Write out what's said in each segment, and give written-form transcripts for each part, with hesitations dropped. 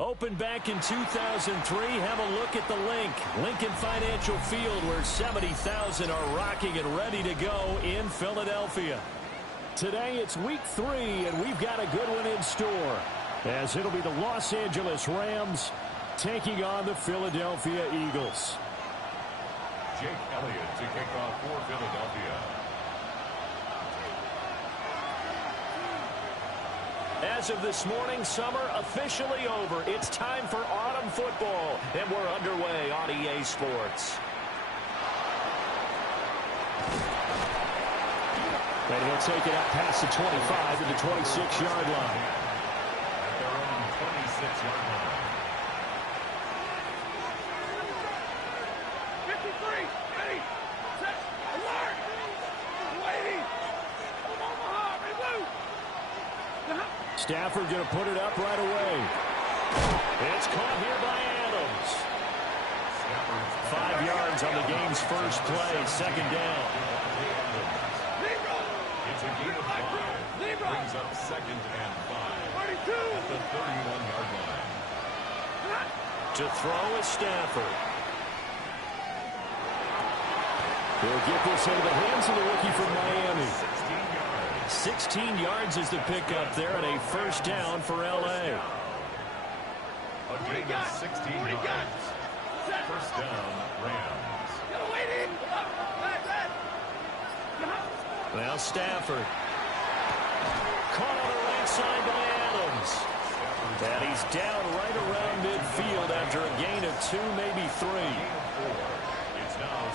Opened back in 2003, have a look at the Lincoln Financial Field, where 70,000 are rocking and ready to go in Philadelphia. Today it's week 3, and we've got a good one in store, as it'll be the Los Angeles Rams taking on the Philadelphia Eagles. Jake Elliott to kick off for Philadelphia. As of this morning, summer officially over. It's time for autumn football, and we're underway on EA Sports. And he'll take it up past the 25 to the 26-yard line. At their own 26-yard line. 53, ready, set, alert, waiting, Omaha, ready, blue. Stafford going to put it up right away. It's caught here by Adams. 5 yards on the game's first play, second down. It's a gain of 5. Brings up second and 5 at the 31-yard line. To throw is Stafford. He'll get this into the hands of the rookie from Miami. 16 yards is the pickup there, and a first down for L.A. A gain of 16 yards. First down, Rams. Now Stafford. Caught on the right side by Adams. And he's down right around midfield after a gain of 2, maybe 3.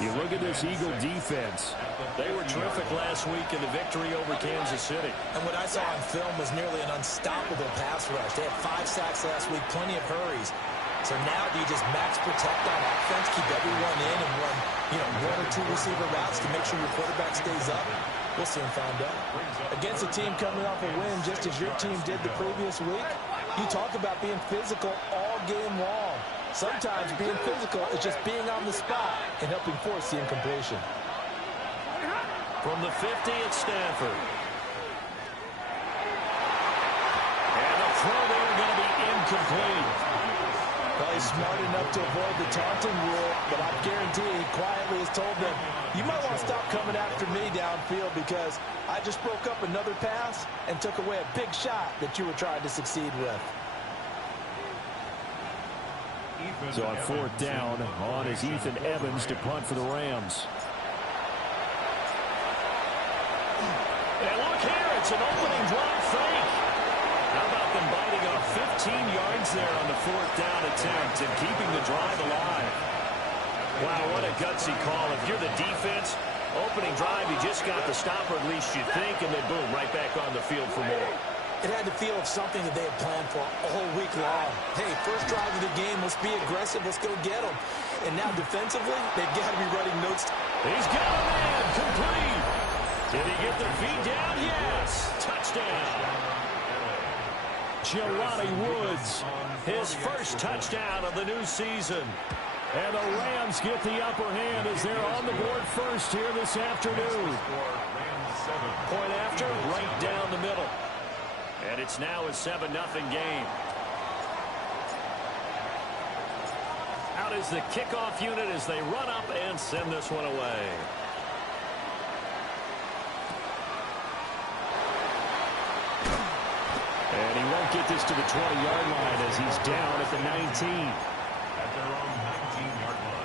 You look at this Eagle defense. They were terrific last week in the victory over Kansas City. And what I saw on film was nearly an unstoppable pass rush. They had 5 sacks last week, plenty of hurries. So now do you just max protect on offense, keep everyone in, and run, 1 or 2 receiver routes to make sure your quarterback stays up? We'll soon find out. Against a team coming off a win, just as your team did the previous week, you talk about being physical all game long. Sometimes being physical is just being on the spot and helping force the incompletion. From the 50, it's Stafford. And the throw there going to be incomplete. Well, he's smart enough to avoid the taunting rule, but I guarantee he quietly has told them, you might want to stop coming after me downfield because I just broke up another pass and took away a big shot that you were trying to succeed with. So on 4th down, on is Ethan Evans to punt for the Rams. And look here, it's an opening drop fake. How about them biting off 15 yards there on the 4th down attempt and keeping the drive alive? Wow, what a gutsy call. If you're the defense, opening drive, you just got the stop, or at least you think, and then boom, right back on the field for more. It had the feel of something that they had planned for all week long. Hey, first drive of the game, let's be aggressive, let's go get them. And now defensively, they've got to be writing notes. He's got a man, complete. Did he get the feet down? Yes. Touchdown. Jelani Woods, his first touchdown of the new season. And the Rams get the upper hand as they're on the board first here this afternoon. Point after, right down the middle. And it's now a 7-0 game. Out is the kickoff unit as they run up and send this one away. And he won't get this to the 20-yard line as he's down at the 19. At their own 19-yard line.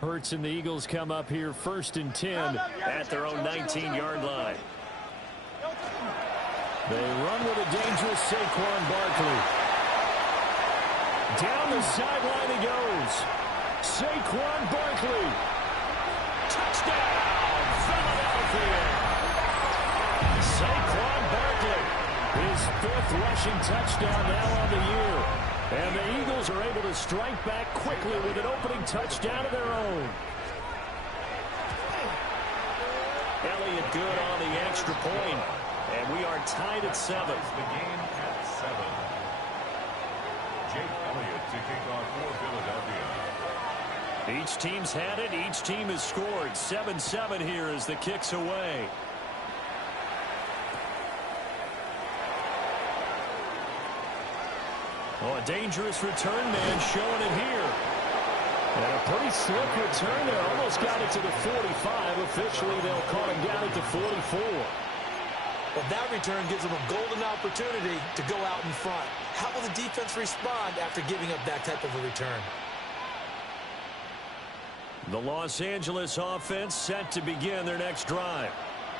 Hurts and the Eagles come up here 1st and 10 at their own 19-yard line. They run with a dangerous Saquon Barkley. Down the sideline he goes. Saquon Barkley. Touchdown, Philadelphia. Saquon Barkley. His 5th rushing touchdown now on the year. And the Eagles are able to strike back quickly with an opening touchdown of their own. Elliott good on the extra point. And we are tied at 7. The game at 7. to kick off for Philadelphia. Each team's had it. Each team has scored. 7-7 here as the kick's away. Oh, a dangerous return man showing it here. And a pretty slick return there. Almost got it to the 45. Officially, they'll call him down at the 44. Well, that return gives them a golden opportunity to go out in front. How will the defense respond after giving up that type of a return? The Los Angeles offense set to begin their next drive.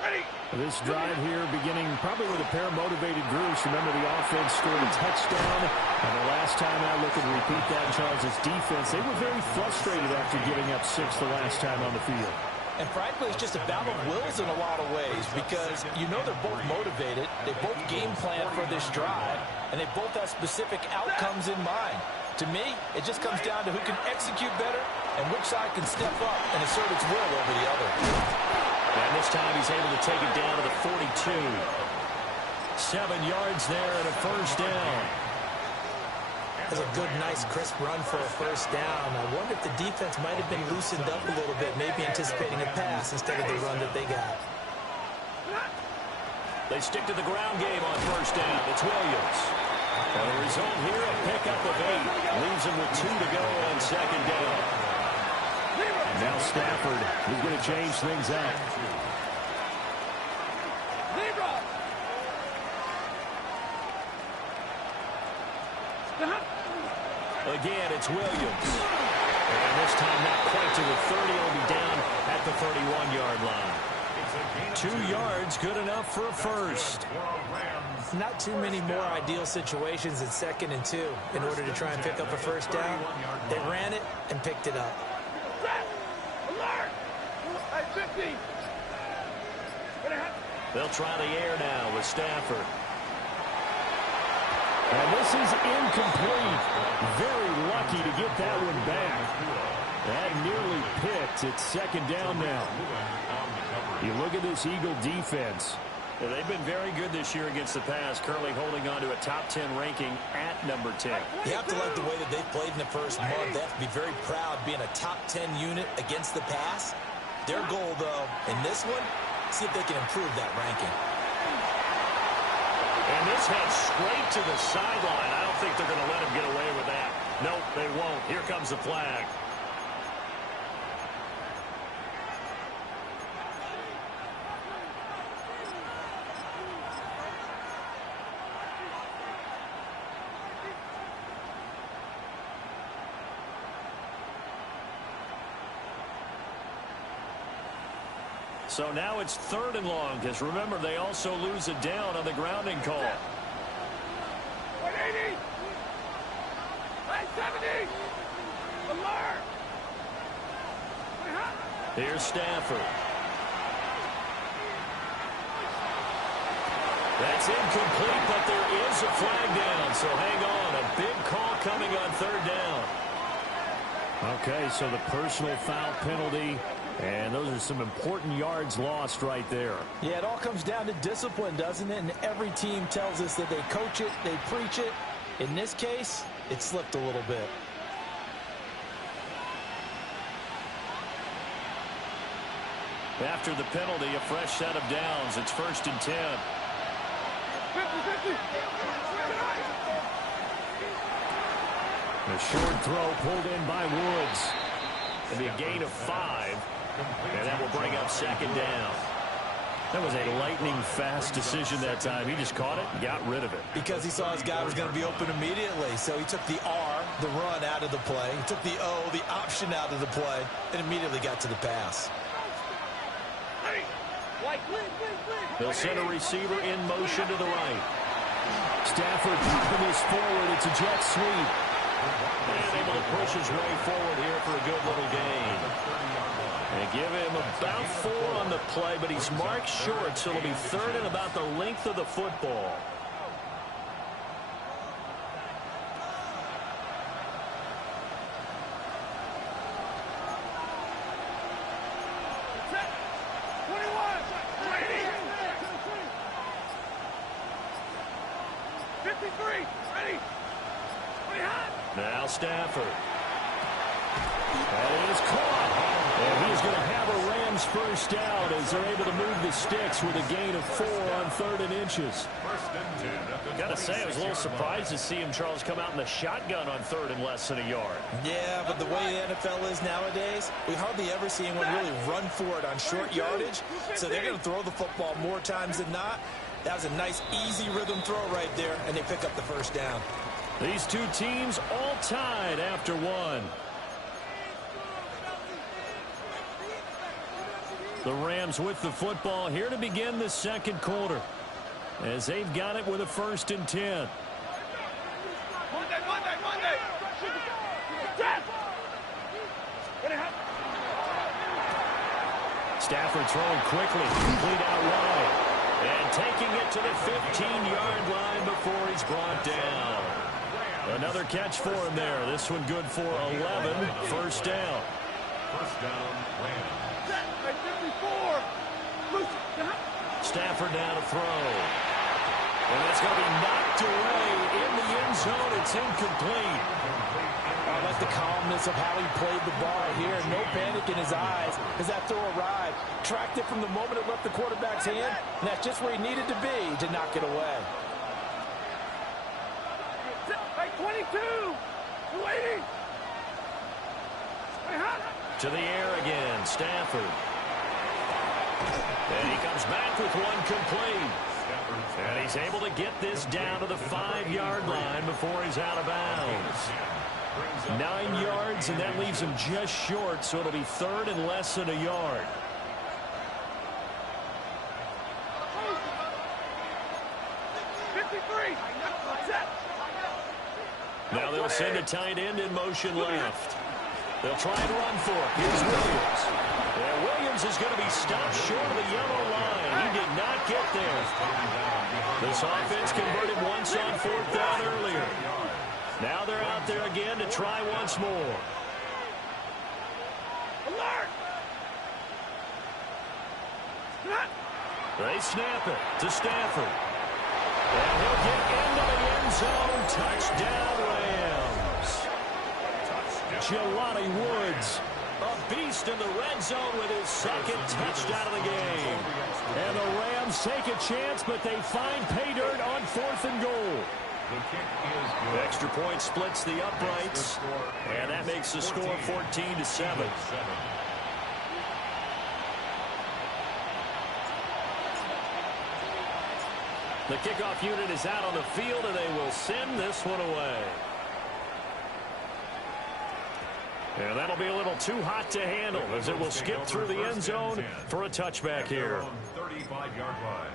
Ready. This drive here beginning probably with a pair of motivated groups. Remember, the offense scored a touchdown. And the last time I look and repeat that, Charles' defense, they were very frustrated after giving up 6 the last time on the field. And frankly, it's just a battle of wills in a lot of ways because you know they're both motivated. They both game plan for this drive, and they both have specific outcomes in mind. To me, it just comes down to who can execute better and which side can step up and assert its will over the other. And this time he's able to take it down to the 42. 7 yards there and a first down. That's a good, nice, crisp run for a first down. I wonder if the defense might have been loosened up a little bit, maybe anticipating a pass instead of the run that they got. They stick to the ground game on first down. It's Williams. And the result here, a pickup of 8. Leaves him with 2 to go on second down. And now Stafford is going to change things up. Again, it's Williams. And this time not quite to the 30. It'll be down at the 31-yard line. 2 yards, good enough for a first. Not too many more ideal situations in 2nd and 2 in order to try and pick up a first down. They ran it and picked it up. They'll try the air now with Stafford. And this is incomplete. Very lucky to get that one back. That nearly picked. It's second down now. You look at this Eagle defense. They've been very good this year against the pass, currently holding on to a top 10 ranking at number 10. You have to like the way that they've played in the first month. They have to be very proud being a top 10 unit against the pass. Their goal, though, in this one, see if they can improve that ranking. And this heads straight to the sideline. I don't think they're going to let him get away with that. Nope, they won't. Here comes the flag. So now it's 3rd and long, because remember, they also lose it down on the grounding call. 180! 170! Alert! Here's Stafford. That's incomplete, but there is a flag down, so hang on. A big call coming on 3rd down. Okay, so the personal foul penalty. And those are some important yards lost right there. Yeah, it all comes down to discipline, doesn't it? And every team tells us that they coach it, they preach it. In this case, it slipped a little bit. After the penalty, a fresh set of downs. It's 1st and 10. 50-50. A short throw pulled in by Woods. It'll be a gain of 5. And that will bring up 2nd down. That was a lightning-fast decision that time. He just caught it and got rid of it. Because he saw his guy was going to be open immediately. So he took the R, the run, out of the play. He took the O, the option, out of the play, and immediately got to the pass. They'll send a receiver in motion to the right. Stafford popping this forward. It's a jet sweep. And able to push his way forward here for a good little gain. They give him about 4 on the play, but he's marked short, so it'll be 3rd and about the length of the football. Now Stafford. That is caught. And he's going to have a Rams first down as they're able to move the sticks with a gain of 4 on 3rd and inches. Got to say, I was a little surprised to see him, Charles, come out in the shotgun on 3rd and less than a yard. Yeah, but the way the NFL is nowadays, we hardly ever see anyone really run for it on short yardage. So they're going to throw the football more times than not. That was a nice, easy rhythm throw right there, and they pick up the first down. These two teams all tied after one. The Rams with the football here to begin the second quarter, as they've got it with a 1st and 10. Stafford throwing quickly, complete out wide, and taking it to the 15-yard line before he's brought down. Another catch for him there. This one good for 11, first down. First down, Rams. Stafford now to throw. And that's going to be knocked away in the end zone. It's incomplete. I like the calmness of how he played the ball here. No panic in his eyes as that throw arrived. Tracked it from the moment it left the quarterback's hand, and that's just where he needed to be to knock it away. Hey, 22! Waiting! To the air again, Stafford. And he comes back with one complete. And he's able to get this down to the 5-yard line before he's out of bounds. 9 yards, and that leaves him just short, so it'll be 3rd and less than a yard. Now they'll send a tight end in motion left. They'll try and run for it. Here's Williams. And Williams is going to be stopped short of the yellow line. He did not get there. This offense converted once on 4th down earlier. Now they're out there again to try once more. Alert! They snap it to Stafford. And he'll get into the end zone. Touchdown, Rams. Jelani Woods, a beast in the red zone with his 2nd touchdown of the game. And the Rams take a chance, but they find pay dirt on 4th and goal. The extra point splits the uprights, and that makes the score 14-7. The kickoff unit is out on the field, and they will send this one away. And that'll be a little too hot to handle as it will skip through the end zone for a touchback here. 35-yard line.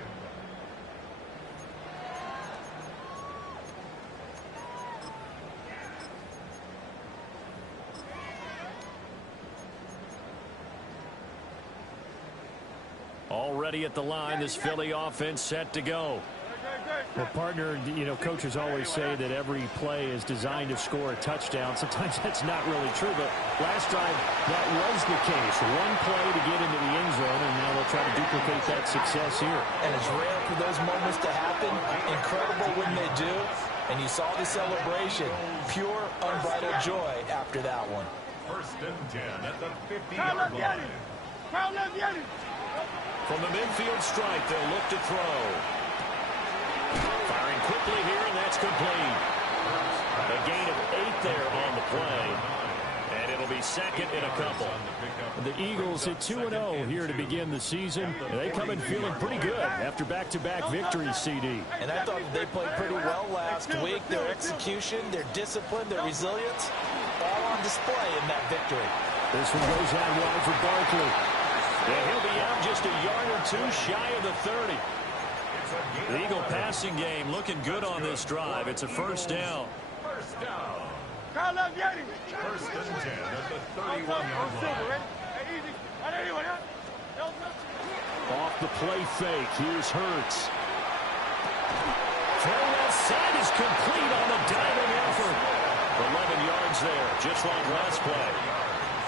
Already at the line, this Philly offense set to go. Well, partner, you know, coaches always say that every play is designed to score a touchdown. Sometimes that's not really true, but last drive, that was the case. One play to get into the end zone, and now they'll try to duplicate that success here. And it's rare for those moments to happen. Incredible when they do. And you saw the celebration. Pure, unbridled joy after that one. 1st and 10 at the 50-yard line. From the midfield stripe, they'll look to throw. Firing quickly here, and that's complete. A gain of 8 there on the play. And it'll be 2nd in a couple. The Eagles at 2-0 here to begin the season. They come in feeling pretty good after back-to-back victories, CD. And I thought they played pretty well last week. Their execution, their discipline, their resilience, all on display in that victory. This one goes out wide for Barkley. And he'll be out just a yard or two shy of the 30. The Eagle passing game looking good on this drive. It's a first down. First down. 1st and 10 at the 31-yard line. Off the play fake. Here's Hurts. Throw left side is complete on the diving effort. 11 yards there, just like last play.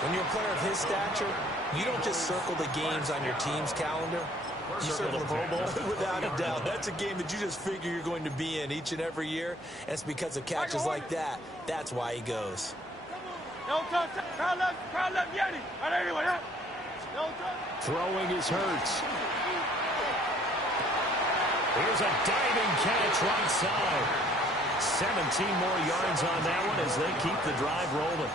When you're a player of his stature, you don't just circle the games on your team's calendar. You circle the Pro Bowl? Without a doubt. That's a game that you just figure you're going to be in each and every year. And it's because of catches like that. That's why he goes. Throwing is Hurts. Here's a diving catch right side. 17 more yards on that one as they keep the drive rolling.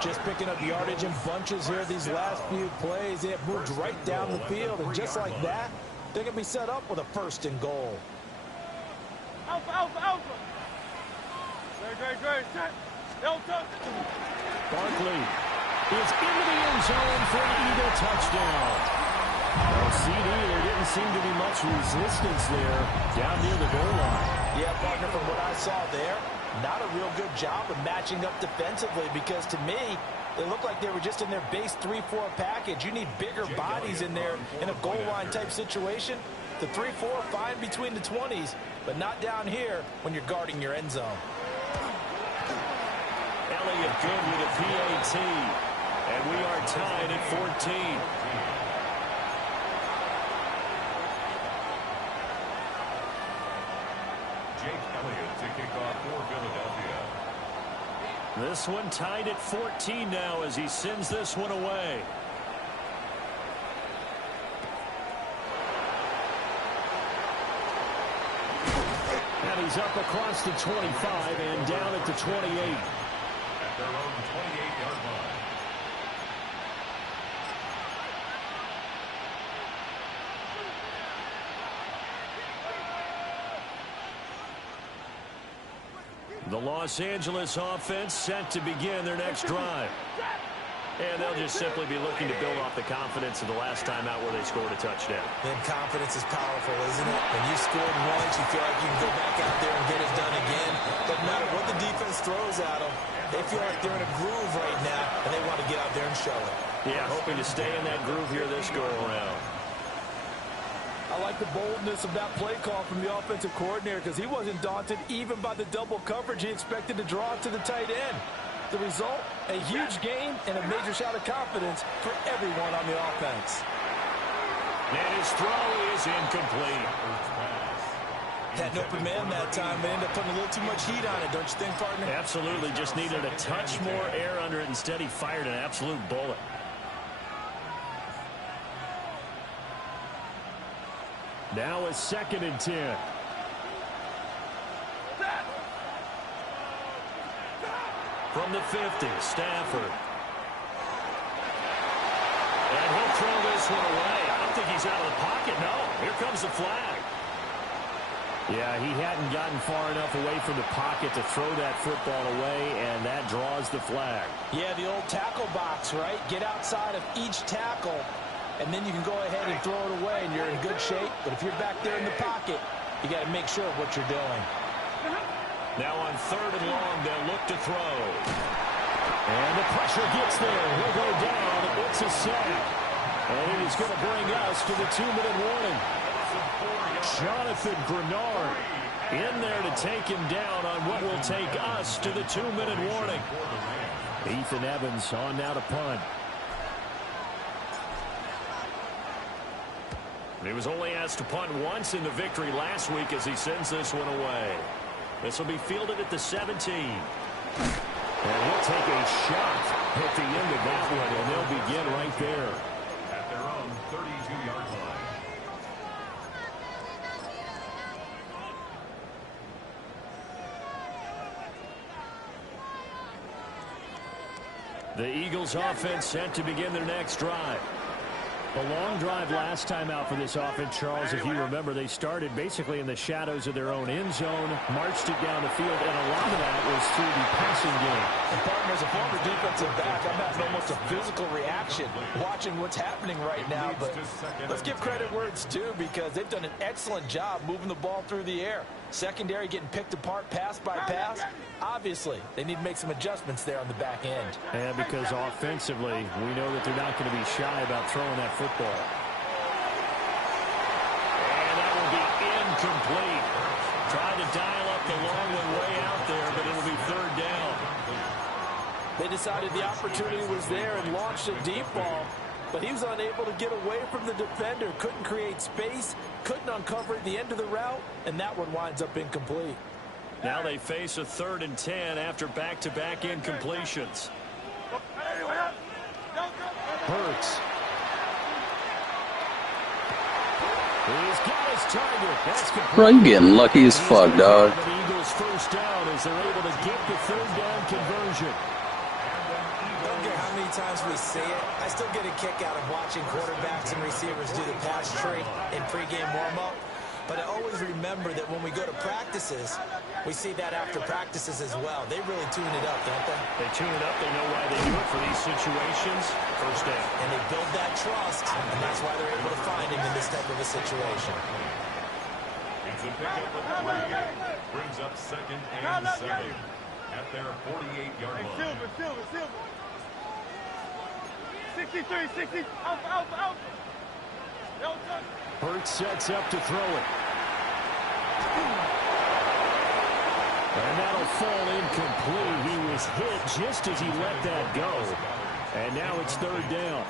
Just picking up yardage in bunches here these last few plays. They have moved right down the field, and just like that, they're going to be set up with a 1st and goal. Barkley is into the end zone for an Eagle touchdown. Well, CD, there didn't seem to be much resistance there down near the goal line. Yeah, partner, from what I saw there, not a real good job of matching up defensively, because to me, it looked like they were just in their base 3-4 package. You need bigger bodies in there in a goal line type situation. The 3-4, fine between the 20s, but not down here when you're guarding your end zone. Elliott good with a PAT, and we are tied at 14. This one tied at 14 now as he sends this one away. And he's up across the 25 and down at the 28. At their own 28-yard line. The Los Angeles offense set to begin their next drive. And they'll just simply be looking to build off the confidence of the last time out where they scored a touchdown. Then confidence is powerful, isn't it? When you scored once, you feel like you can go back out there and get it done again. Doesn't matter what the defense throws at them. They feel like they're in a groove right now, and they want to get out there and show it. Yeah, hoping to stay in that groove here this go-around. I like the boldness of that play call from the offensive coordinator, because he wasn't daunted even by the double coverage he expected to draw to the tight end. The result, a huge gain and a major shot of confidence for everyone on the offense. And his throw is incomplete. Had an open man that time, but ended up putting a little too much heat on it, don't you think, partner? Absolutely, just needed a touch more air under it. Instead, he fired an absolute bullet. Now it's 2nd and 10. From the 50, Stafford. And he'll throw this one away. I don't think he's out of the pocket. No, here comes the flag. Yeah, he hadn't gotten far enough away from the pocket to throw that football away, and that draws the flag. Yeah, the old tackle box, right? Get outside of each tackle, and then you can go ahead and throw it away, and you're in good shape. But if you're back there in the pocket, you got to make sure of what you're doing. Now on 3rd and long, they'll look to throw. And the pressure gets there. He'll go down. It's a sack. And it is going to bring us to the 2-minute warning. Jonathan Grenard in there to take him down on what will take us to the 2-minute warning. Ethan Evans on now to punt. He was only asked to punt once in the victory last week as he sends this one away. This will be fielded at the 17. And he'll take a shot at the end of that one, and they'll begin right there. At their own 32-yard line. The Eagles offense set to begin their next drive. A long drive last time out for this offense, Charles. If you remember, they started basically in the shadows of their own end zone, marched it down the field, and a lot of that was through the passing game. And partner, as a former defensive back, I'm having almost a physical reaction watching what's happening right now. But let's give credit where it's due, because they've done an excellent job moving the ball through the air. Secondary getting picked apart pass by pass. Obviously, they need to make some adjustments there on the back end. And because offensively, we know that they're not going to be shy about throwing that football. And that will be incomplete. Tried to dial up the long one way out there, but it'll be 3rd down. They decided the opportunity was there and launched a deep ball. but he was unable to get away from the defender, couldn't create space, couldn't uncover the end of the route, and that one winds up incomplete. Now they face a 3rd and 10 after back-to-back incompletions. Hurts. He's got his target. That's complete. Bro, you getting lucky as fuck, dog. The Eagles first down as they're able to get the 3rd down conversion. Don't care how many times we see it. I still get a kick out of watching quarterbacks and receivers do the pass tree in pregame warm-up. But I always remember that when we go to practices, we see that after practices as well. They really tune it up, don't they? They tune it up. They know why they do it for these situations. First down. And they build that trust, and that's why they're able to find him in this type of a situation. It's a pickup of 3. Brings up 2nd and 7 at their 48-yard line. Silver. 63, 60, out. Hurts sets up to throw it. And that'll fall incomplete. He was hit just as he let that go. And now it's 3rd down.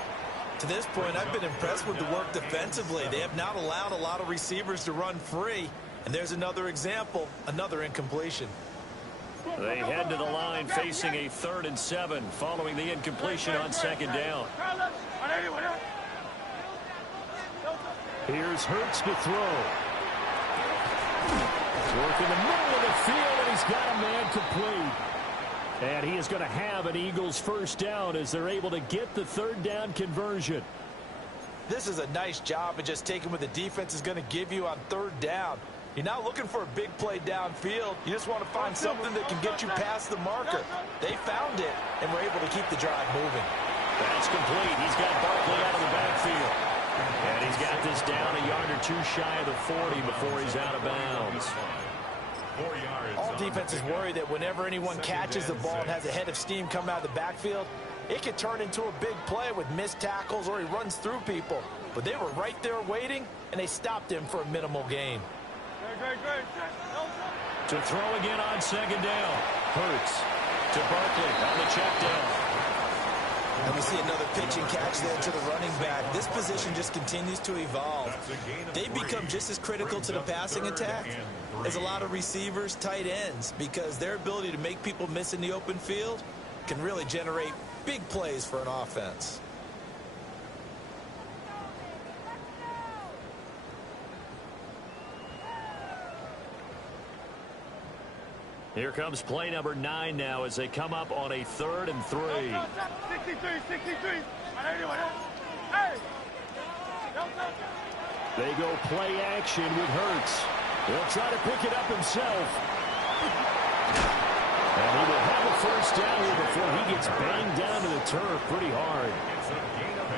To this point, I've been impressed with the work defensively. They have not allowed a lot of receivers to run free. And there's another example, another incompletion. They head to the line facing a 3rd and 7 following the incompletion on 2nd down. Here's Hurts to throw. Work in the middle of the field, and he's got a man complete. And he is going to have an Eagles first down as they're able to get the 3rd down conversion. This is a nice job of just taking what the defense is going to give you on 3rd down. You're not looking for a big play downfield. You just want to find something that can get you past the marker. They found it, and were able to keep the drive moving. That's complete. He's got Barkley out of the backfield. And he's got this down a yard or 2 shy of the 40 before he's out of bounds. 4 yards. All defenses worry that whenever anyone catches the ball and has a head of steam come out of the backfield, it could turn into a big play with missed tackles or he runs through people. But they were right there waiting, and they stopped him for a minimal gain. To throw again on 2nd down. Hurts to Barkley on the check down. And we see another pitch and catch there to the running back. This position just continues to evolve. They become just as critical to the passing attack as a lot of receivers, tight ends, because their ability to make people miss in the open field can really generate big plays for an offense. Here comes play number 9 now as they come up on a 3rd and 3. 63. They go play action with Hurts. He'll try to pick it up himself. And he will have a first down here before he gets banged down to the turf pretty hard.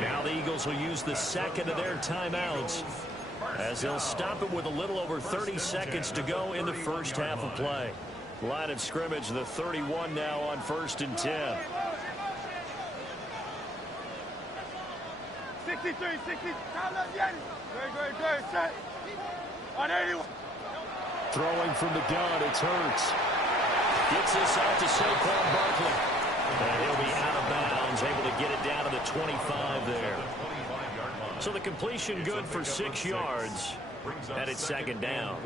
Now the Eagles will use the 2nd of their timeouts as they'll stop it with a little over 30 seconds to go in the first half of play. Line of scrimmage, the 31 now on 1st and 10. 63. Great. Set. On 81. Throwing from the gun, it's Hurts. Gets this out to Saquon Barkley. And he'll be out of bounds, able to get it down to the 25 there. So the completion good for 6 yards. And it's 2nd down.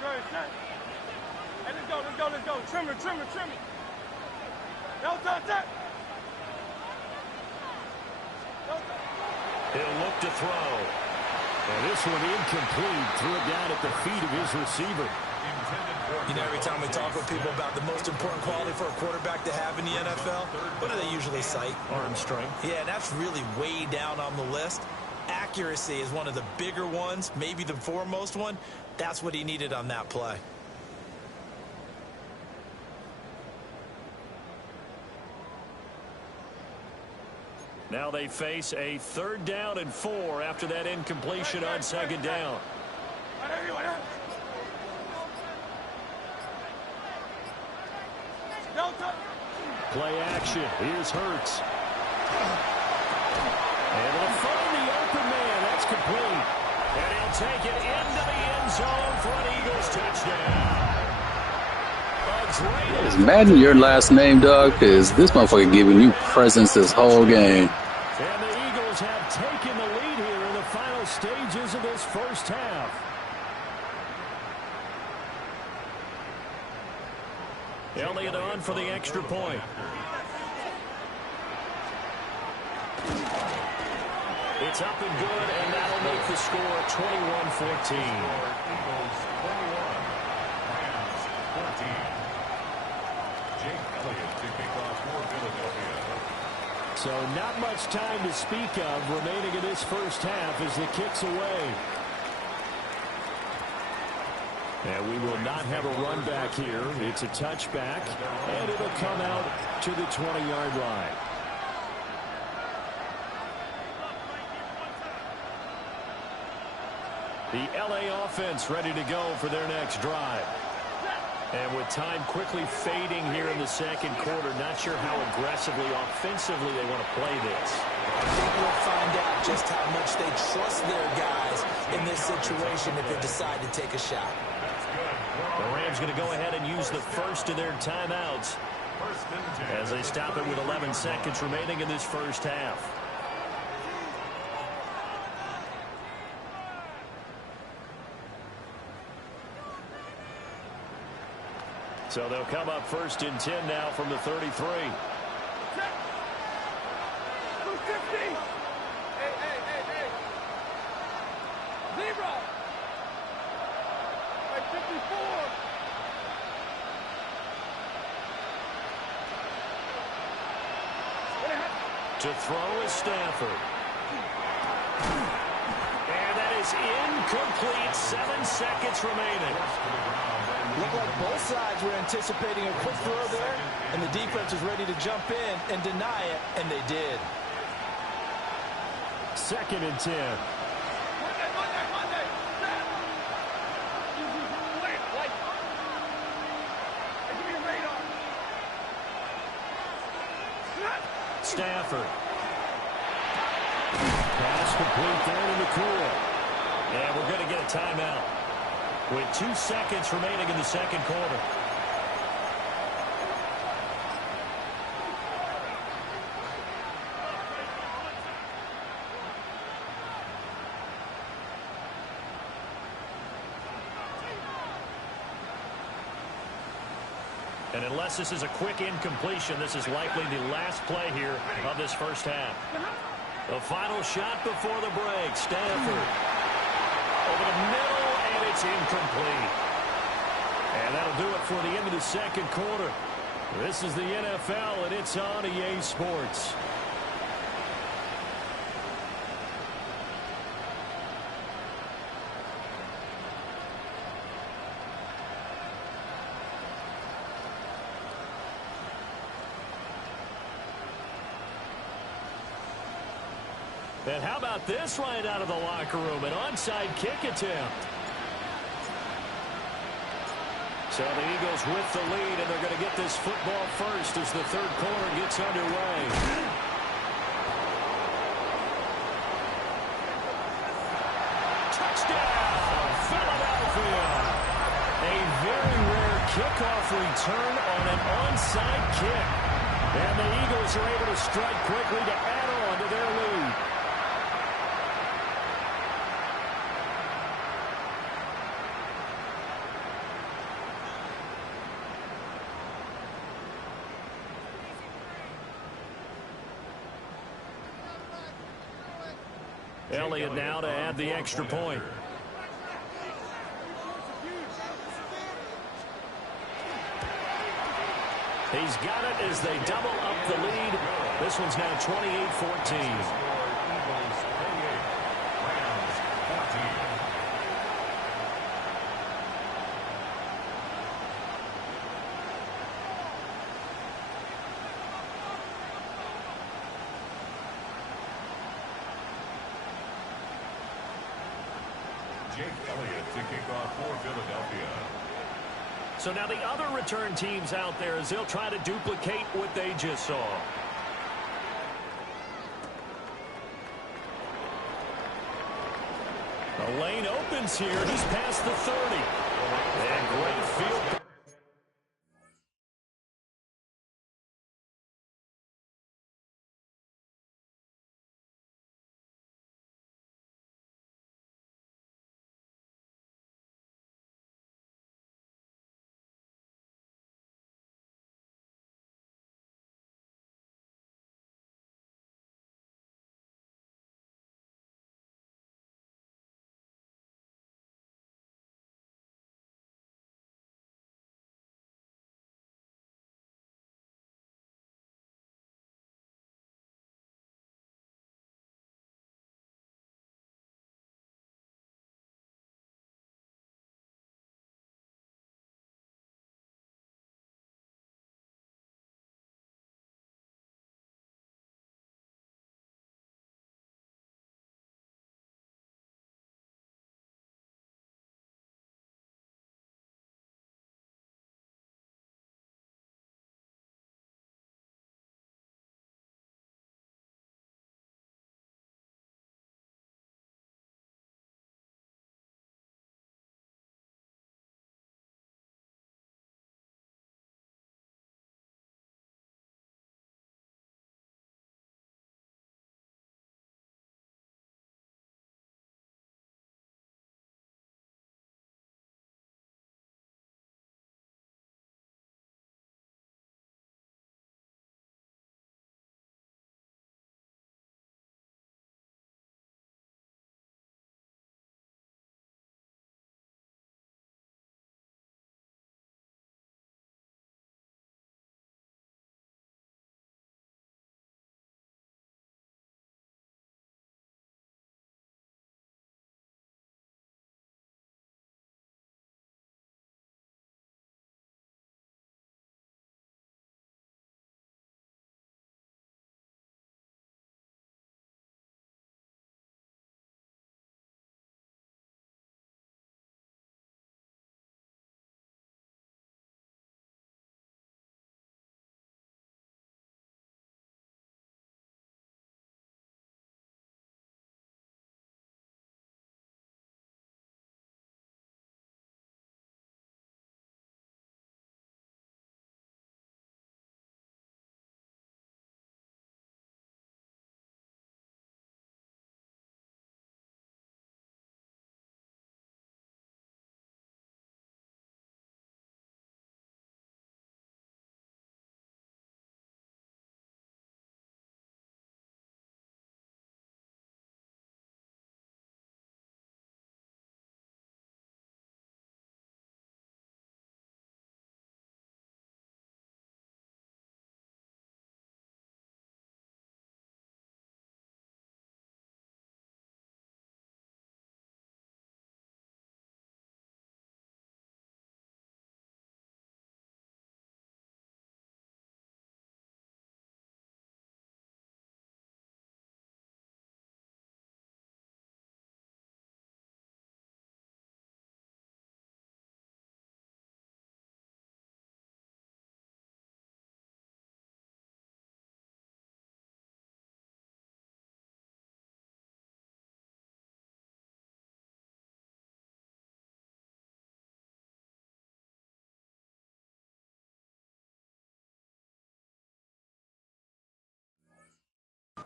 Great. Set. Hey, let's go. Trim it. Set. He'll look to throw. And this one incomplete. Threw it down at the feet of his receiver. You know, every time we talk with people about the most important quality for a quarterback to have in the NFL, what do they usually cite? Arm strength. Yeah, and that's really way down on the list. Accuracy is one of the bigger ones, maybe the foremost one. That's what he needed on that play. Now they face a 3rd down and 4 after that incompletion on 2nd down. Play action. Here's Hurts. Able to find the open man. That's complete. And he'll take it into the end zone for an Eagles touchdown. Is Madden your last name, dog? Because this motherfucker giving you presents this whole game. And the Eagles have taken the lead here in the final stages of this first half. Elliott on for the extra point. It's up and good, and that'll make the score 21-14. So not much time to speak of remaining in this first half as the kick's away. And we will not have a run back here. It's a touchback, and it'll come out to the 20-yard line. The LA offense ready to go for their next drive. And with time quickly fading here in the second quarter, not sure how aggressively, offensively they want to play this. I think we'll find out just how much they trust their guys in this situation if they decide to take a shot. The Rams going to go ahead and use the first of their timeouts as they stop it with 11 seconds remaining in this first half. So they'll come up 1st and 10 now from the 33. 250. Hey. 0. 54. To throw is Stafford. And that is incomplete. 7 seconds remaining. Looked like both sides were anticipating a quick throw there, and the defense was ready to jump in and deny it, and they did. 2nd and 10. Monday. Wait. Give me your radar. Stafford. Pass complete down in the cool. And we're going to get a timeout with 2 seconds remaining in the second quarter. And unless this is a quick incompletion, this is likely the last play here of this first half. The final shot before the break. Stafford over the middle, and it's incomplete. And that'll do it for the end of the second quarter. This is the NFL, and it's on EA Sports. And how about this right out of the locker room? An onside kick attempt. So the Eagles with the lead, and they're going to get this football first as the third quarter gets underway. Touchdown, Philadelphia. A very rare kickoff return on an onside kick. And the Eagles are able to strike quickly to add on to their lead. Elliott now to add the extra point. He's got it as they double up the lead. This one's now 28-14. So now the other return teams out there as they'll try to duplicate what they just saw. The lane opens here. He's past the 30. And great field.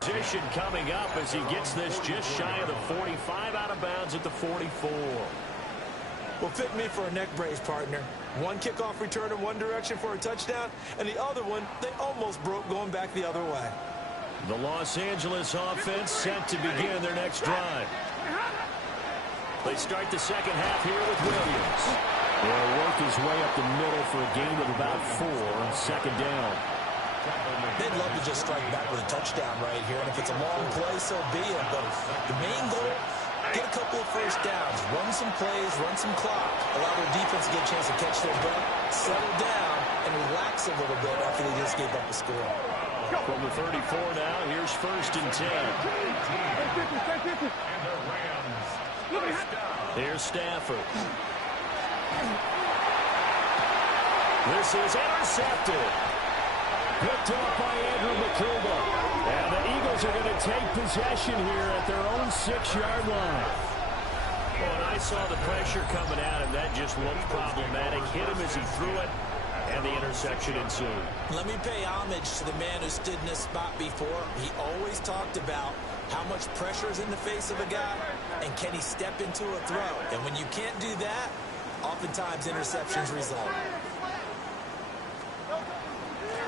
Position coming up as he gets this just shy of the 45, out of bounds at the 44. Well, fit me for a neck brace, partner. One kickoff return in one direction for a touchdown, and the other one, they almost broke going back the other way. The Los Angeles offense set to begin their next drive. They start the second half here with Williams. They'll work his way up the middle for a gain of about 4 on second down. They'd love to just strike back with a touchdown right here, and if it's a long play, so be it. But the main goal, get a couple of first downs, run some plays, run some clock, allow their defense to get a chance to catch their breath, settle down, and relax a little bit after they just gave up a score. From the 34 now, here's first and 10. Here's Stafford. This is intercepted. Picked off by Andrew McCulba. And the Eagles are going to take possession here at their own 6-yard line. Well, and I saw the pressure coming at him. That just looked problematic. Hit him as he threw it, and the interception ensued. Let me pay homage to the man who stood in this spot before. He always talked about how much pressure is in the face of a guy, and can he step into a throw. And when you can't do that, oftentimes interceptions result.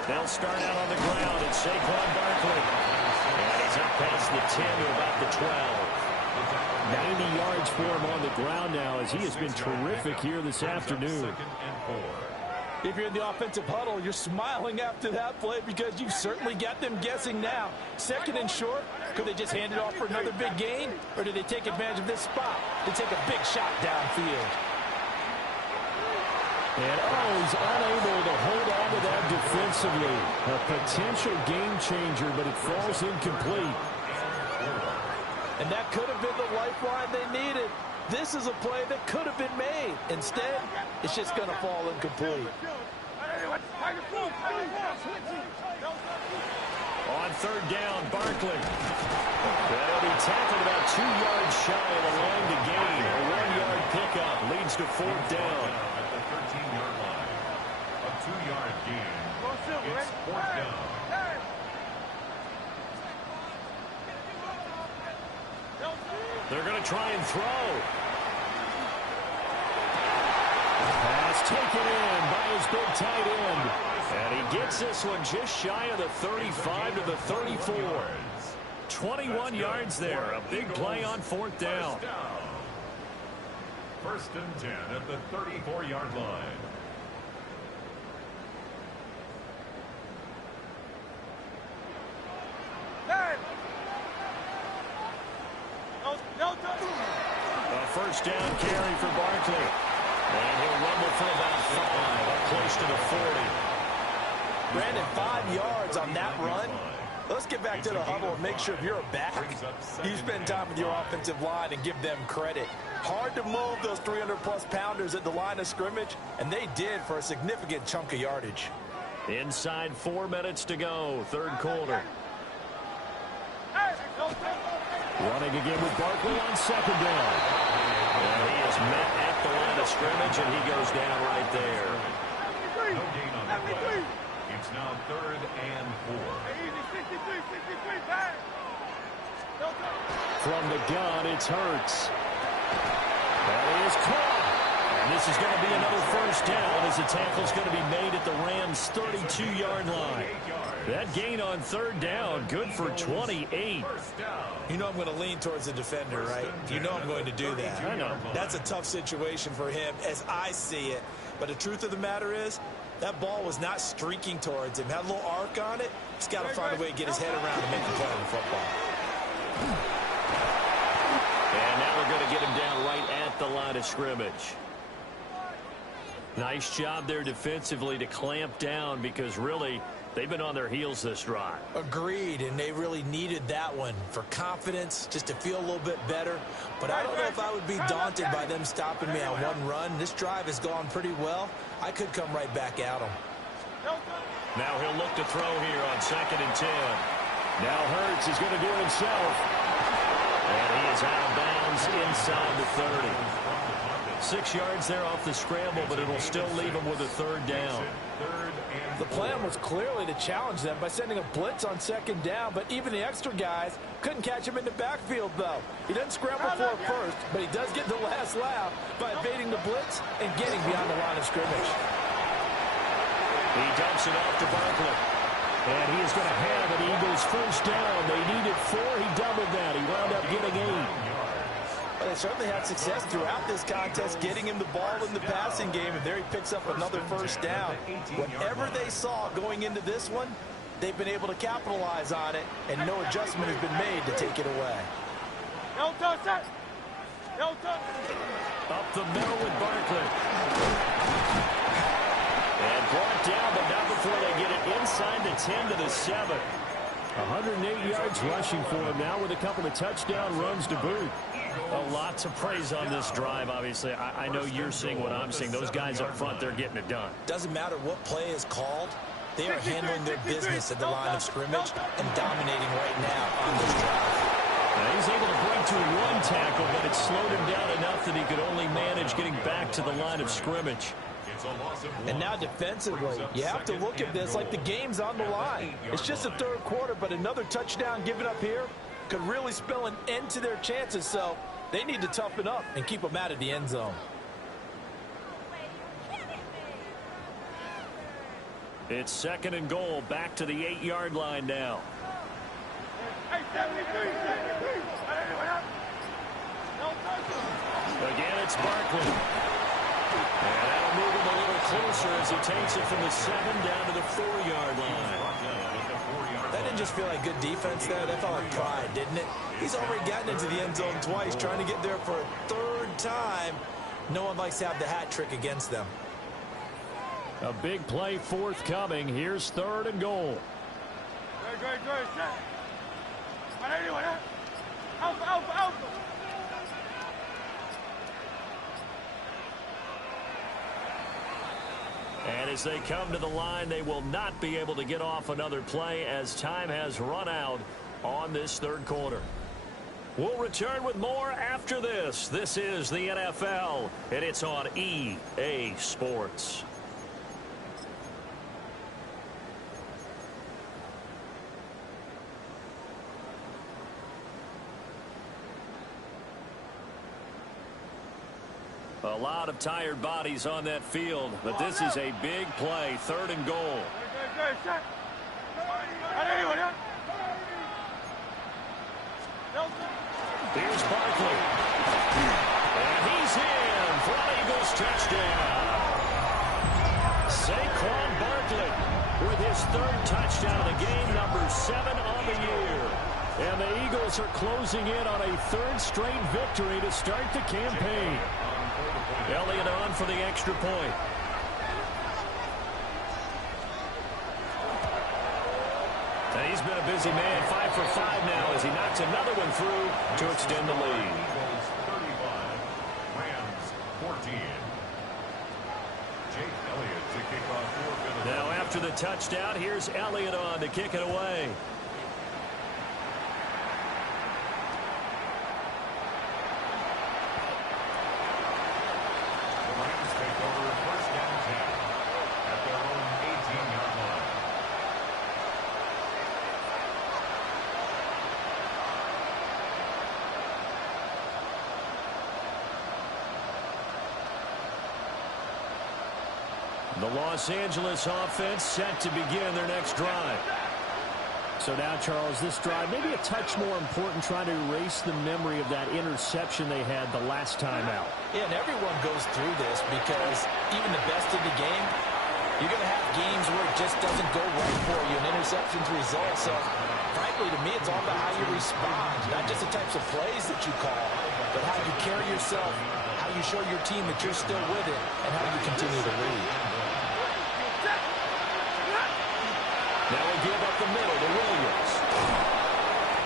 They'll start out on the ground, and Saquon Barkley. And he's up past the 10 to about the 12. 90 yards for him on the ground now, as he has been terrific here this afternoon. If you're in the offensive huddle, you're smiling after that play because you've certainly got them guessing now. Second and short, could they just hand it off for another big gain? Or did they take advantage of this spot to take a big shot downfield? And he's unable to hold on to that defensively. A potential game changer, but it falls incomplete. And that could have been the lifeline they needed. This is a play that could have been made. Instead, it's just going to fall incomplete. On third down, Barkley. That'll be tackled about 2 yards shy of the line to gain. A 1-yard pickup leads to fourth down. At the 13-yard line. A 2-yard gain. It's fourth down. They're going to try and throw. Pass taken in by his big tight end. And he gets this one just shy of the 35 to the 34. 21 yards there. A big play on fourth down. First and 10 at the 34-yard line. A first down carry for Barkley. And he'll rumble for about 5, up close to the 40. Brandon, 5 yards on that run. Let's get back to the huddle and make sure if you're a back, you spend time with your offensive line and give them credit. Hard to move those 300-plus pounders at the line of scrimmage, and they did for a significant chunk of yardage. Inside 4 minutes to go, third quarter. Running again with Barkley on second down. And he is met at the line of scrimmage, and he goes down right there. No gain on the play. It's now third and 4. From the gun, it's Hurts. That is caught. And this is going to be another first down as the tackle's going to be made at the Rams' 32-yard line. That gain on third down, good for 28. You know I'm going to lean towards the defender, right? You know I'm going to do that. I know. That's a tough situation for him as I see it. But the truth of the matter is, that ball was not streaking towards him. Had a little arc on it. He's got to find a way to get his head around and make the play on the football. And now we're going to get him down right at the line of scrimmage. Nice job there defensively to clamp down because really they've been on their heels this drive. Agreed, and they really needed that one for confidence, just to feel a little bit better. But I don't know if I would be daunted by them stopping me on one run. This drive has gone pretty well. I could come right back at them. Now he'll look to throw here on second and 10. Now Hurts is going to do it himself. And he is out of bounds inside the 30. 6 yards there off the scramble, but it'll still leave him with a third down. The plan was clearly to challenge them by sending a blitz on second down, but even the extra guys couldn't catch him in the backfield, though. He doesn't scramble for it first, but he does get the last laugh by evading the blitz and getting beyond the line of scrimmage. He dumps it off to Barkley. And he is going to have an Eagles first down. They needed 4. He doubled that. He wound up getting 8. Well, they certainly had success throughout this contest getting him the ball in the passing game, and there he picks up another first down. Whatever they saw going into this one, they've been able to capitalize on it, and no adjustment has been made to take it away. Up the middle with Barkley. And brought down, but not before they get it inside the 10 to the 7. 108 yards rushing for him now with a couple of touchdown runs to boot. A lot to praise on this drive, obviously. I know you're seeing what I'm seeing. Those guys up front, they're getting it done. Doesn't matter what play is called. They are handling their business at the line of scrimmage and dominating right now on this drive. And He's able to break to one tackle, but it slowed him down enough that he could only manage getting back to the line of scrimmage. And now defensively, you have to look at this like the game's on the line. It's just the third quarter, but another touchdown given up here could really spell an end to their chances, so they need to toughen up and keep them out of the end zone. It's 2nd and goal, back to the 8-yard line now. Again, it's Barkley. And that'll move him a little closer as he takes it from the 7 down to the 4-yard line. That didn't just feel like good defense there. That felt like pride, didn't it? He's already gotten into the end zone twice, trying to get there for a 3rd time. No one likes to have the hat trick against them. A big play forthcoming. Here's 3rd and goal. And as they come to the line, they will not be able to get off another play as time has run out on this 3rd quarter. We'll return with more after this. This is the NFL, and it's on EA Sports. A lot of tired bodies on that field, but this is a big play, 3rd and goal. Here's Barkley. And he's in for an Eagles touchdown. Saquon Barkley with his 3rd touchdown of the game, number 7 on the year. And the Eagles are closing in on a 3rd straight victory to start the campaign. Elliott on for the extra point. And he's been a busy man, 5 for 5 now as he knocks another one through to extend the lead. Eagles 35, Rams 14. Jake Elliott to kick off 4. Now after the touchdown, here's Elliott on to kick it away. The Los Angeles offense set to begin their next drive. So now, Charles, this drive maybe a touch more important, trying to erase the memory of that interception they had the last time out. Yeah, and everyone goes through this because even the best in the game, you're going to have games where it just doesn't go right for you, and interceptions result. So, frankly, to me, it's all about how you respond, not just the types of plays that you call, but how you carry yourself, how you show your team that you're still with it, and how you continue to lead. Now we give up the middle to Williams.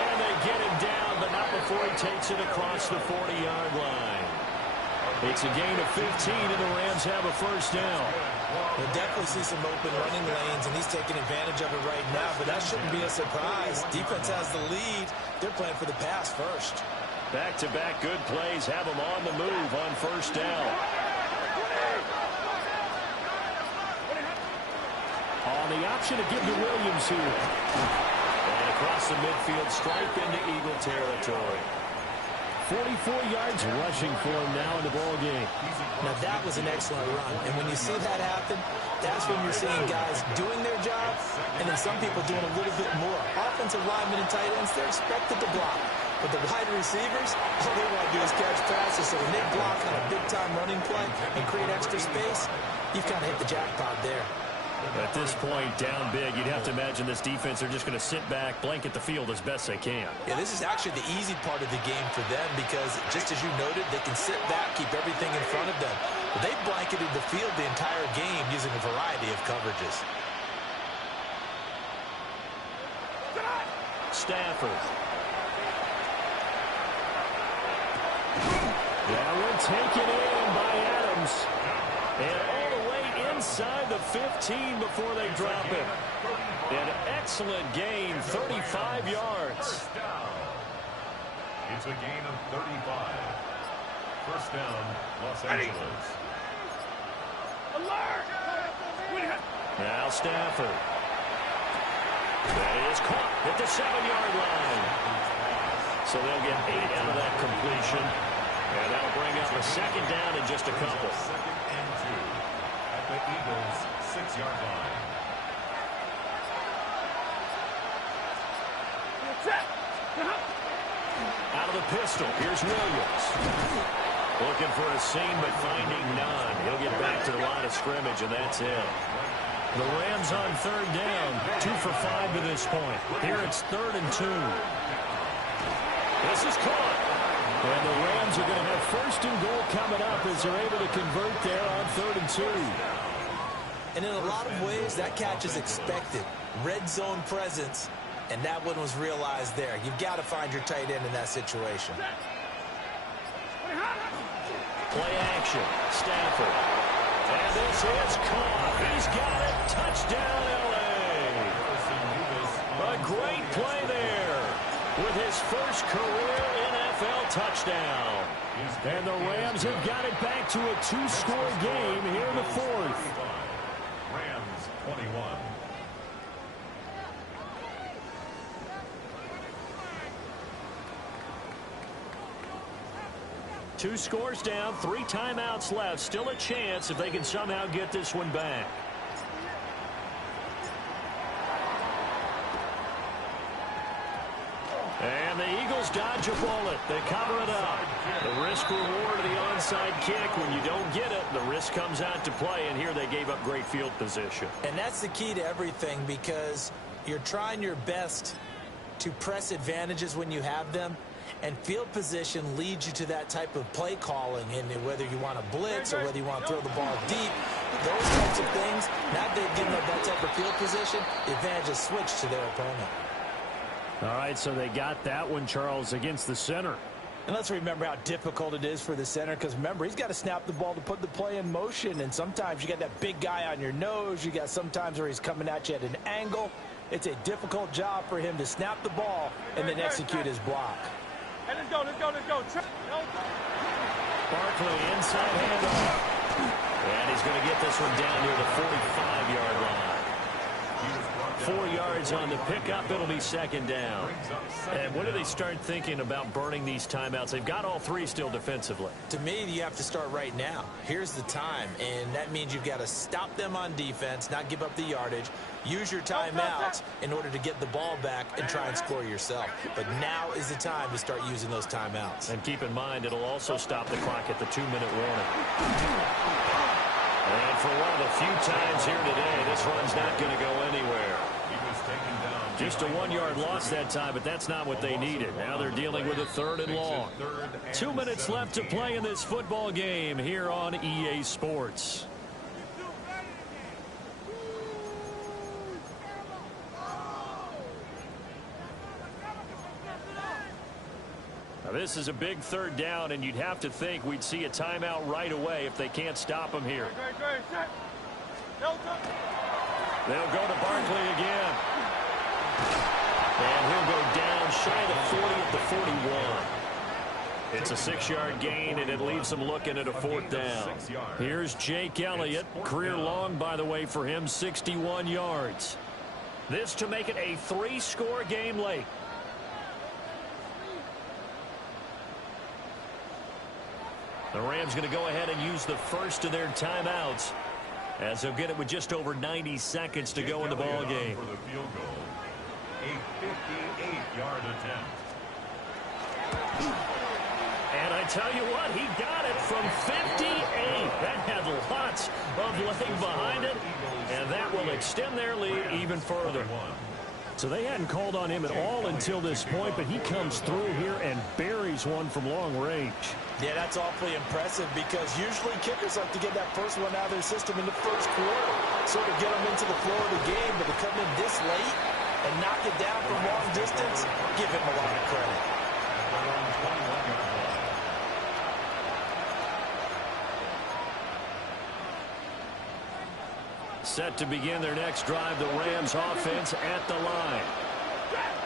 And they get him down, but not before he takes it across the 40-yard line. It's a gain of 15, and the Rams have a 1st down. We'll definitely see some open running lanes, and he's taking advantage of it right now, but that shouldn't be a surprise. Defense has the lead. They're playing for the pass first. Back-to-back good plays have him on the move on 1st down. On the option to give to Williams here. And across the midfield, stripe into Eagle territory. 44 yards rushing for him now in the ball game. Now that was an excellent run, and when you see that happen, that's when you're seeing guys doing their job, and then some people doing a little bit more. Offensive linemen and tight ends, they're expected to block. But the wide receivers, all they want to do is catch passes. So when they block on a big-time running play and create extra space, you've kind of hit the jackpot there. At this point, down big, you'd have to imagine this defense are just going to sit back, blanket the field as best they can. Yeah, this is actually the easy part of the game for them because, just as you noted, they can sit back, keep everything in front of them. But they've blanketed the field the entire game using a variety of coverages. Stafford. Yeah, we're taken in by Adams. And all the way inside the 15 before they drop it. An excellent gain, 35 yards. It's a gain of 35. First down, Los Angeles. Alert! Now Stafford. That is caught at the 7-yard line. So they'll get 8 out of that completion. And that'll bring up a second down in just a couple. Second and 2 at the Eagles' 6-yard line. Out of the pistol, here's Williams. Looking for a seam, but finding none. He'll get back to the line of scrimmage, and that's it. The Rams on third down, 2 for 5 to this point. Here it's 3rd and 2. This is caught. And the Rams are going to have 1st and goal coming up as they're able to convert there on 3rd and 2. And in a lot of ways, that catch is expected. Red zone presence, and that one was realized there. You've got to find your tight end in that situation. Play action, Stafford. And this is caught. He's got it. Touchdown, L.A. A great play there with his first career NFL touchdown. And the Rams have got it back to a 2-score game here in the 4th. Rams 21. Two scores down, 3 timeouts left. Still a chance if they can somehow get this one back. And the Eagles dodge a bullet. They cover it up. The risk reward of the onside kick. When you don't get it, the risk comes out to play. And here they gave up great field position. And that's the key to everything, because you're trying your best to press advantages when you have them. And field position leads you to that type of play calling, and whether you want to blitz or whether you want to throw the ball deep, those types of things. Now they've given up that type of field position, the advantage is switched to their opponent. All right, so they got that one, Charles, against the center. And let's remember how difficult it is for the center, because remember, he's got to snap the ball to put the play in motion, and sometimes you got that big guy on your nose. You got sometimes where he's coming at you at an angle. It's a difficult job for him to snap the ball and then execute his block. Hey, let's go, let's go, let's go. Barkley inside handoff. And he's going to get this one down near the 45-yard line. 4 yards on the pickup. It'll be second down. And when do they start thinking about burning these timeouts? They've got all 3 still defensively. To me, you have to start right now. Here's the time, and that means you've got to stop them on defense, not give up the yardage, use your timeouts in order to get the ball back and try and score yourself. But now is the time to start using those timeouts. And keep in mind, it'll also stop the clock at the 2-minute warning. And for one of the few times here today, this run's not going to go anywhere. Just a 1-yard loss that time, but that's not what they needed. Now they're dealing with a 3rd and long. 2 minutes left to play in this football game here on EA Sports. Now this is a big 3rd down, and you'd have to think we'd see a timeout right away if they can't stop them here. They'll go to Barkley again. And he'll go down shy of the 40 at the 41. It's a 6-yard gain, and it leaves them looking at a 4th down. Here's Jake Elliott. Career long, by the way, for him, 61 yards. This to make it a 3-score game late. The Rams going to go ahead and use the first of their timeouts, as they'll get it with just over 90 seconds to go in the ball game. For the field goal. A 58-yard attempt. And I tell you what, he got it from 58. That had lots of leg behind it, and that will extend their lead even further. So they hadn't called on him at all until this point, but he comes through here and buries one from long range. Yeah, that's awfully impressive, because usually kickers like to get that first one out of their system in the first quarter, sort of get them into the flow of the game, but to come in this late and knock it down from long distance, give him a lot of credit. Set to begin their next drive, the Rams offense at the line.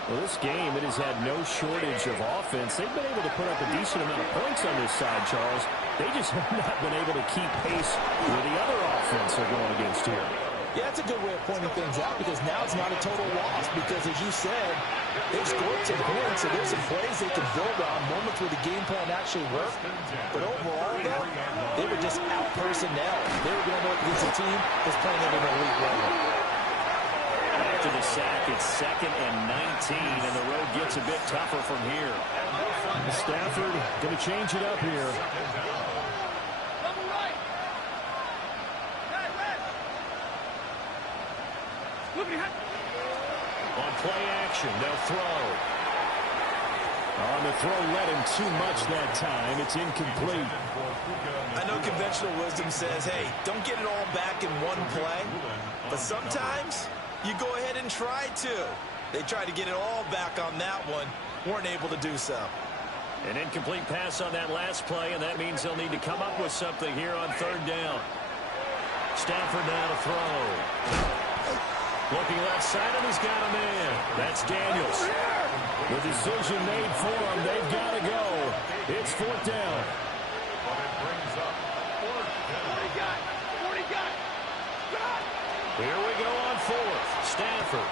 Well, this game, it has had no shortage of offense. They've been able to put up a decent amount of points on this side, Charles. They just have not been able to keep pace with the other offense they're going against here. Yeah, that's a good way of pointing things out because now it's not a total loss because, as you said, they've scored some points, so there's some plays they can build on, moments where the game plan actually worked. But overall, though, they were just out-personnel. They were going up against a team that's playing at an elite level. After the sack, it's 2nd and 19, and the road gets a bit tougher from here. Stafford going to change it up here. On play action, they'll throw. On the throw, led him too much that time. It's incomplete. I know conventional wisdom says, hey, don't get it all back in one play. But sometimes you go ahead and try to. They tried to get it all back on that one. Weren't able to do so. An incomplete pass on that last play, and that means they'll need to come up with something here on 3rd down. Stafford now to throw. Looking left side, and he's got a man. That's Daniels. The decision made for him. They've got to go. It's 4th down. Here we go on 4th. Stafford.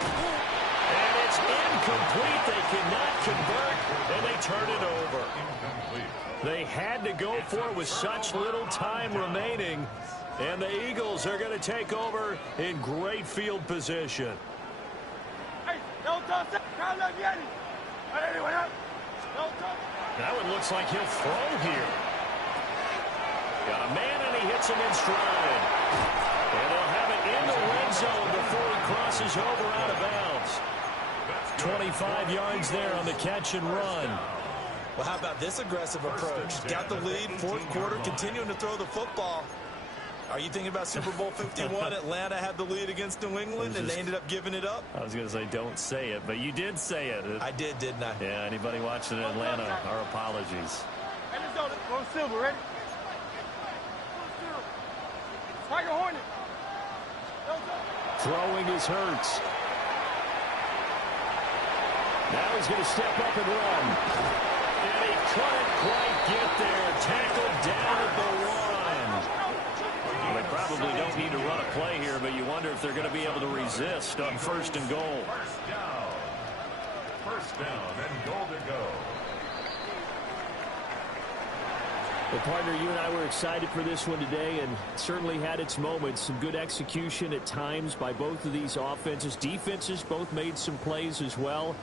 And it's incomplete. They cannot convert, and they turn it over. They had to go for it with such little time remaining. And the Eagles are going to take over in great field position. That one looks like he'll throw here. Got a man, and he hits him in stride. And they'll have it in the red zone before he crosses over out of bounds. 25 yards there on the catch and run. Well, how about this aggressive approach? Got the lead, 4th quarter, continuing to throw the football. Are you thinking about Super Bowl 51? Atlanta had the lead against New England, and they ended up giving it up? I was going to say don't say it, but you did say it. I did, didn't I? Yeah, anybody watching in Atlanta, our apologies. Hey, let's go. Go silver, ready? Tiger Hornet. Throwing is Hurts. Now he's going to step up and run. And he couldn't quite get there. Tackled down at the 1. They probably don't need to run a play here, but you wonder if they're going to be able to resist on 1st and goal. First down and goal to go. Well, partner, you and I were excited for this one today, and certainly had its moments. Some good execution at times by both of these offenses. Defenses both made some plays as well,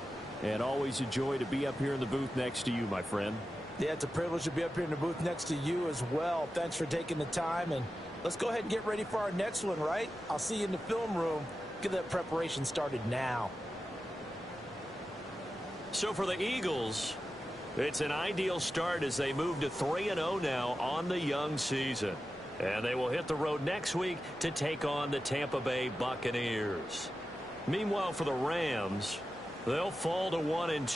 and always a joy to be up here in the booth next to you, my friend. Yeah, it's a privilege to be up here in the booth next to you as well. Thanks for taking the time, and let's go ahead and get ready for our next one, right? I'll see you in the film room. Get that preparation started now. So for the Eagles, it's an ideal start as they move to 3-0 now on the young season. And they will hit the road next week to take on the Tampa Bay Buccaneers. Meanwhile, for the Rams, they'll fall to 1-2.